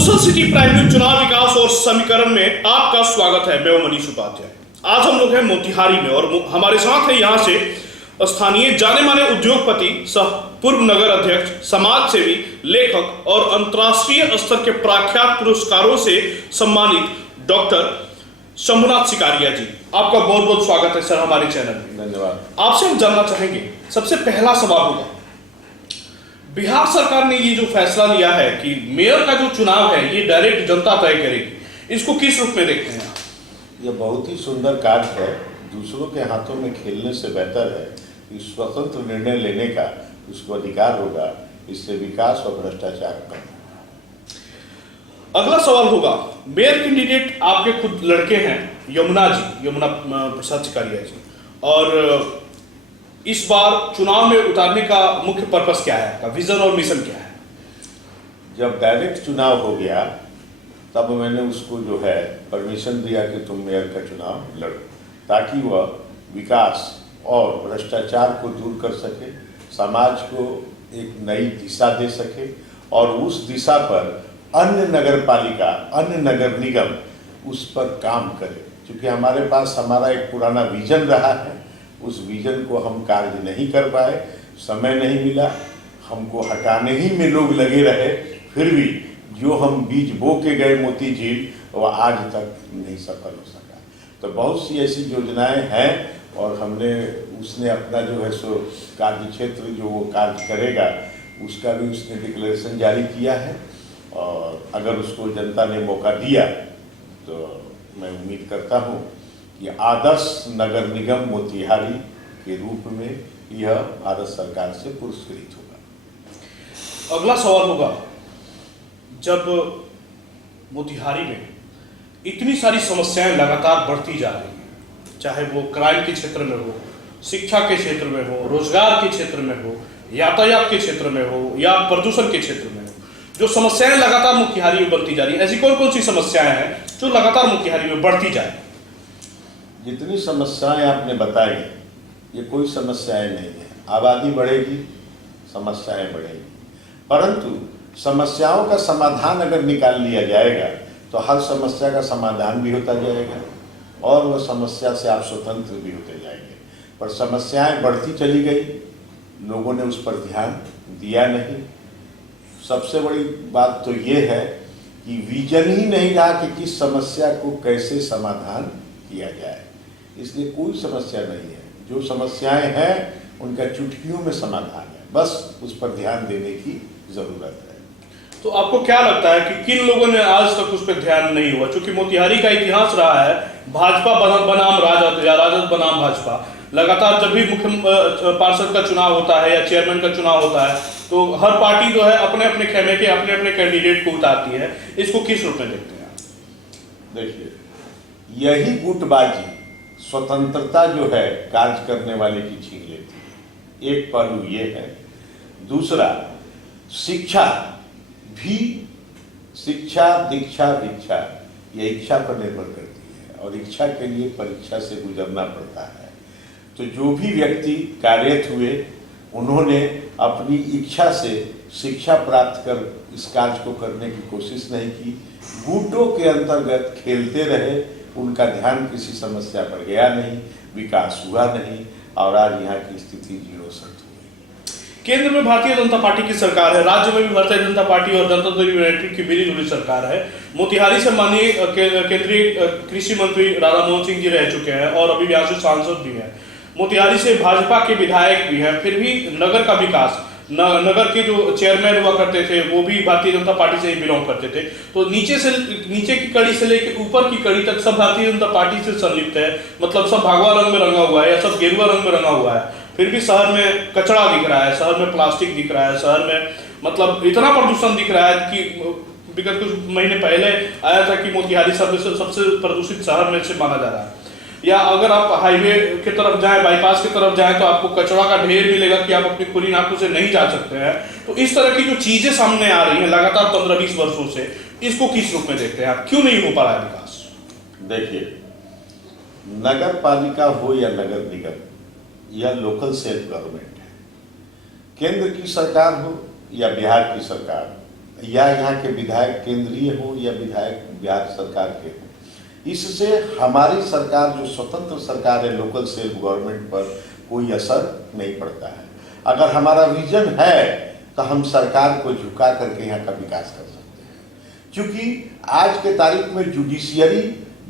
Social city prime news चुनाव विकास और समीकरण में आपका स्वागत है। मैं मनीष उपाध्याय। आज हम लोग हैं मोतिहारी में और हमारे साथ है यहाँ से स्थानीय जाने माने उद्योगपति सह पूर्व नगर अध्यक्ष, समाज सेवी, लेखक और अंतर्राष्ट्रीय स्तर के प्रख्यात पुरस्कारों से सम्मानित डॉक्टर शंभुनाथ सिकारिया जी। आपका बहुत बहुत स्वागत है सर हमारे चैनल में। धन्यवाद। आपसे हम जानना चाहेंगे, सबसे पहला सवाल होगा, बिहार सरकार ने ये जो फैसला लिया है कि मेयर का जो चुनाव है ये डायरेक्ट जनता तय करेगी, इसको किस रूप में देखते हैं आप? यह बहुत ही सुंदर कार्य है। दूसरों के हाथों में खेलने से बेहतर है कि स्वतंत्र निर्णय लेने का उसको अधिकार होगा। इससे विकास और भ्रष्टाचार कम। अगला सवाल होगा, मेयर कैंडिडेट आपके खुद लड़के हैं यमुना प्रसाद सिकारिया जी, और इस बार चुनाव में उतारने का मुख्य पर्पस क्या है, आपका विजन और मिशन क्या है? जब डायरेक्ट चुनाव हो गया तब मैंने उसको जो है परमिशन दिया कि तुम मेयर का चुनाव लड़ो, ताकि वह विकास और भ्रष्टाचार को दूर कर सके, समाज को एक नई दिशा दे सके और उस दिशा पर अन्य नगर पालिका, अन्य नगर निगम उस पर काम करे। क्योंकि हमारे पास हमारा एक पुराना विजन रहा है, उस विजन को हम कार्य नहीं कर पाए, समय नहीं मिला, हमको हटाने ही में लोग लगे रहे। फिर भी जो हम बीज बो के गए मोती झील, वह आज तक नहीं सफल हो सका। तो बहुत सी ऐसी योजनाएं हैं और हमने उसने अपना जो है सो कार्य क्षेत्र जो वो कार्य करेगा उसका भी उसने डिक्लेरेशन जारी किया है। और अगर उसको जनता ने मौका दिया तो मैं उम्मीद करता हूँ कि आदर्श नगर निगम मोतिहारी के रूप में यह भारत सरकार से पुरस्कृत होगा। अगला सवाल होगा, जब मोतिहारी में इतनी सारी समस्याएं लगातार बढ़ती जा रही हैं, चाहे वो क्राइम के क्षेत्र में हो, शिक्षा के क्षेत्र में हो, रोजगार के क्षेत्र में हो, यातायात के क्षेत्र में हो या प्रदूषण के क्षेत्र में हो, जो समस्याएं लगातार मोतिहारी में बढ़ती जा रही है, ऐसी कौन कौन सी समस्याएं हैं जो लगातार मोतिहारी में बढ़ती जाए? जितनी समस्याएं आपने बताई ये कोई समस्याएं नहीं है। आबादी बढ़ेगी, समस्याएं बढ़ेगी, परंतु समस्याओं का समाधान अगर निकाल लिया जाएगा तो हर समस्या का समाधान भी होता जाएगा और वह समस्या से आप स्वतंत्र भी होते जाएंगे। पर समस्याएं बढ़ती चली गई, लोगों ने उस पर ध्यान दिया नहीं। सबसे बड़ी बात तो ये है कि विजन ही नहीं रहा कि किस समस्या को कैसे समाधान किया जाए। इसलिए कोई समस्या नहीं है, जो समस्याएं हैं उनका चुटकियों में समाधान है, बस उस पर ध्यान देने की जरूरत है। तो आपको क्या लगता है कि किन लोगों ने आज तक उस पर ध्यान नहीं हुआ? क्योंकि मोतिहारी का इतिहास रहा है भाजपा बनाम राजद या राजद बनाम भाजपा। लगातार जब भी मुख्य पार्षद का चुनाव होता है या चेयरमैन का चुनाव होता है तो हर पार्टी जो है अपने अपने खेमे के अपने अपने कैंडिडेट को उतारती है। इसको किस रूप में देखते हैं आप? देखिए, यही गुटबाजी स्वतंत्रता जो है कार्य करने वाले की छीन लेती है। एक पहलू ये है। दूसरा, शिक्षा भी, शिक्षा दीक्षा भिक्षा ये इच्छा पर निर्भर करती है और इच्छा के लिए परीक्षा से गुजरना पड़ता है। तो जो भी व्यक्ति कार्यरत हुए उन्होंने अपनी इच्छा से शिक्षा प्राप्त कर इस कार्य को करने की कोशिश नहीं की, गुटों के अंतर्गत खेलते रहे, उनका ध्यान किसी समस्या पर गया नहीं, विकास हुआ नहीं और आज यहाँ की स्थिति 0 केंद्र में भारतीय जनता पार्टी की सरकार है, राज्य में भी भारतीय जनता पार्टी और जनता दल यूनाइटेड की मिली जुली सरकार है। मोतिहारी से माननीय केंद्रीय कृषि मंत्री राधा मोहन सिंह जी रह चुके हैं और अभी यहाँ से सांसद भी हैं। मोतिहारी से भाजपा के विधायक भी हैं, फिर भी नगर का विकास, नगर के जो चेयरमैन हुआ करते थे वो भी भारतीय जनता पार्टी से ही बिलोंग करते थे। तो नीचे की कड़ी से लेकर ऊपर की कड़ी तक सब भारतीय जनता पार्टी से संलिप्त है, मतलब सब भगवा रंग में रंगा हुआ है या सब गेरुआ रंग में रंगा हुआ है। फिर भी शहर में कचरा दिख रहा है, शहर में प्लास्टिक दिख रहा है, शहर में मतलब इतना प्रदूषण दिख रहा है कि विगत कुछ महीने पहले आया था कि मोतिहारी सबसे प्रदूषित शहर में से माना जा रहा है। या अगर आप हाईवे की तरफ जाएं, बाईपास की तरफ जाएं तो आपको कचरा का ढेर मिलेगा कि आप अपनी खुली नाकों से नहीं जा सकते हैं। तो इस तरह की जो चीजें सामने आ रही हैं लगातार 15-20 वर्षों से, इसको किस रूप में देखते हैं आप? क्यों नहीं हो पा रहा है विकास? देखिए, नगर पालिका हो या नगर निगम, यह लोकल सेल्फ गवर्नमेंट है। केंद्र की सरकार हो या बिहार की सरकार, या यहाँ के विधायक केंद्रीय हो या विधायक बिहार सरकार के हो, इससे हमारी सरकार जो स्वतंत्र सरकार है लोकल सेल्फ गवर्नमेंट पर कोई असर नहीं पड़ता है। अगर हमारा विजन है तो हम सरकार को झुका करके यहाँ का विकास कर सकते हैं, क्योंकि आज के तारीख में जुडिशियरी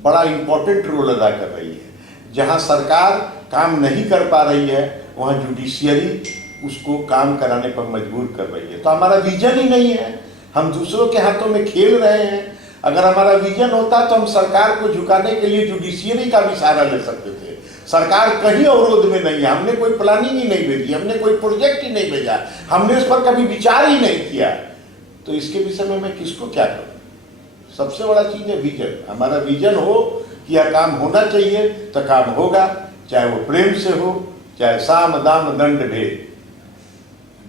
बड़ा इंपॉर्टेंट रोल अदा कर रही है। जहाँ सरकार काम नहीं कर पा रही है वहाँ जुडिशियरी उसको काम कराने पर मजबूर कर रही है। तो हमारा विजन ही नहीं है, हम दूसरों के हाथों में खेल रहे हैं। अगर हमारा विजन होता तो हम सरकार को झुकाने के लिए जुडिशियरी का भी सहारा ले सकते थे। सरकार कहीं अवरोध में नहीं है, हमने कोई प्लानिंग ही नहीं भेजी, हमने कोई प्रोजेक्ट ही नहीं भेजा, हमने इस पर कभी विचार ही नहीं किया। तो इसके विषय में मैं किसको क्या करूं? सबसे बड़ा चीज है विजन। हमारा विजन हो कि यह काम होना चाहिए तो काम होगा, चाहे वो प्रेम से हो, चाहे साम दाम दंड भेद।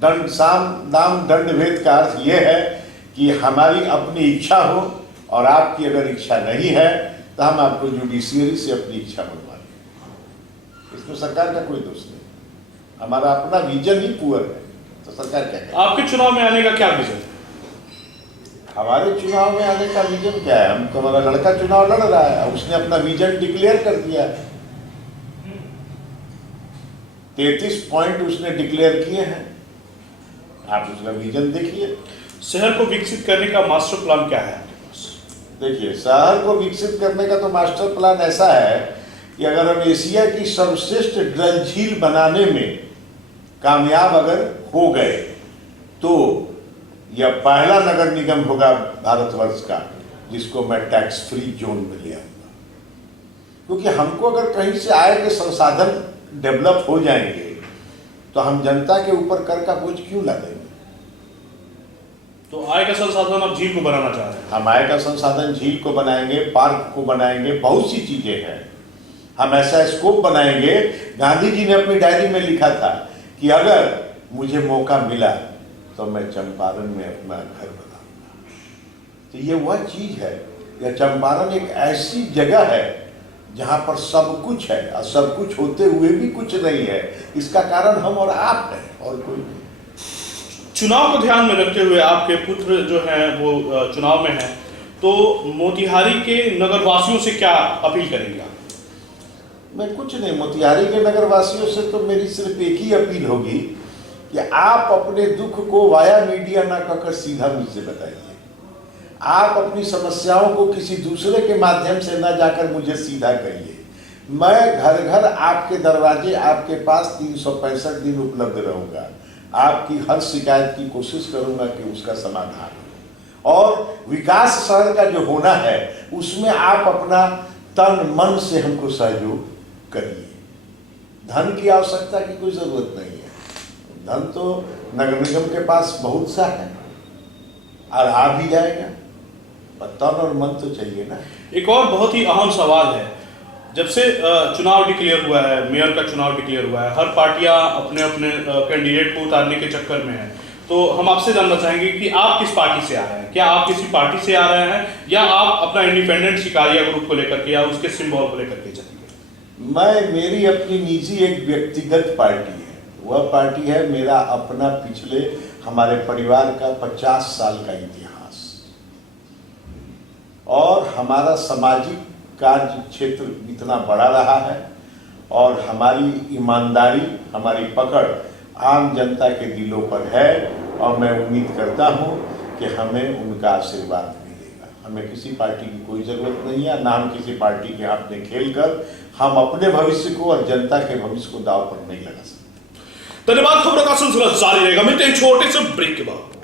दंड साम दाम दंड भेद का अर्थ यह है कि हमारी अपनी इच्छा हो और आपकी अगर इच्छा नहीं है तो हम आपको जुडिशियरी से अपनी इच्छा बनवा दें। इसमें सरकार का कोई दोष नहीं, हमारा अपना विजन ही पुअर है, तो सरकार क्या करे? आपके चुनाव में आने का क्या विजन है? हमारे चुनाव में आने का विजन क्या है? हम तो, हमारा लड़का चुनाव लड़ रहा है, उसने अपना विजन डिक्लेयर कर दिया है। 33 पॉइंट उसने डिक्लेयर किए हैं, आप उसका विजन देखिए। शहर को विकसित करने का मास्टर प्लान क्या है? देखिए, शहर को विकसित करने का तो मास्टर प्लान ऐसा है कि अगर हम एशिया की सर्वश्रेष्ठ डल झील बनाने में कामयाब अगर हो गए तो यह पहला नगर निगम होगा भारतवर्ष का जिसको मैं टैक्स फ्री जोन में ले आऊंगा। क्योंकि हमको अगर कहीं से आय के संसाधन डेवलप हो जाएंगे तो हम जनता के ऊपर कर का बोझ क्यों लादेंगे? तो आय का संसाधन आप झील को बनाना चाह रहे हैं? हम आय का संसाधन झील को बनाएंगे, पार्क को बनाएंगे, बहुत सी चीजें हैं। हम ऐसा स्कोप बनाएंगे। गांधी जी ने अपनी डायरी में लिखा था कि अगर मुझे मौका मिला तो मैं चंपारण में अपना घर बनाऊंगा। तो ये वह चीज है, यह चंपारण एक ऐसी जगह है जहां पर सब कुछ है और सब कुछ होते हुए भी कुछ नहीं है। इसका कारण हम और आप हैं और कोई नहीं। चुनाव को ध्यान में रखते हुए आपके पुत्र जो हैं वो चुनाव में हैं, तो मोतिहारी के नगरवासियों से क्या अपील करेंगे आप? मैं कुछ नहीं, मोतिहारी के नगरवासियों से तो मेरी सिर्फ एक ही अपील होगी कि आप अपने दुख को वाया मीडिया ना कहकर सीधा मुझसे बताइए। आप अपनी समस्याओं को किसी दूसरे के माध्यम से ना जाकर मुझे सीधा कहिए। मैं घर घर आपके दरवाजे, आपके पास 365 दिन उपलब्ध रहूंगा। आपकी हर शिकायत की कोशिश करूंगा कि उसका समाधान हो। और विकास शहर का जो होना है उसमें आप अपना तन मन से हमको सहयोग करिए। धन की आवश्यकता की कोई जरूरत नहीं है, धन तो नगर निगम के पास बहुत सा है और आ भी जाएगा, पर तन और मन तो चाहिए ना। एक और बहुत ही अहम सवाल है, जब से चुनाव डिक्लेयर हुआ है, मेयर का चुनाव डिक्लेयर हुआ है, हर पार्टियां अपने अपने कैंडिडेट को उतारने के चक्कर में है। तो हम आपसे जानना चाहेंगे कि आप किस पार्टी से आ रहे हैं? क्या आप किसी पार्टी से आ रहे हैं या आप अपना इंडिपेंडेंट शिकारिया ग्रुप को लेकर के या उसके सिंबल को लेकर के जाएंगे? मेरी अपनी निजी एक व्यक्तिगत पार्टी है। वह पार्टी है मेरा अपना पिछले हमारे परिवार का 50 साल का इतिहास और हमारा सामाजिक कार्य क्षेत्र इतना बड़ा रहा है और हमारी ईमानदारी, हमारी पकड़ आम जनता के दिलों पर है और मैं उम्मीद करता हूं कि हमें उनका आशीर्वाद मिलेगा। हमें किसी पार्टी की कोई जरूरत नहीं है, ना हम किसी पार्टी के हाथ में खेलकर हम अपने भविष्य को और जनता के भविष्य को दांव पर नहीं लगा सकते। धन्यवाद। खबरों का सिलसिला जारी रहेगा, मिलते हैं छोटे से ब्रेक के बाद।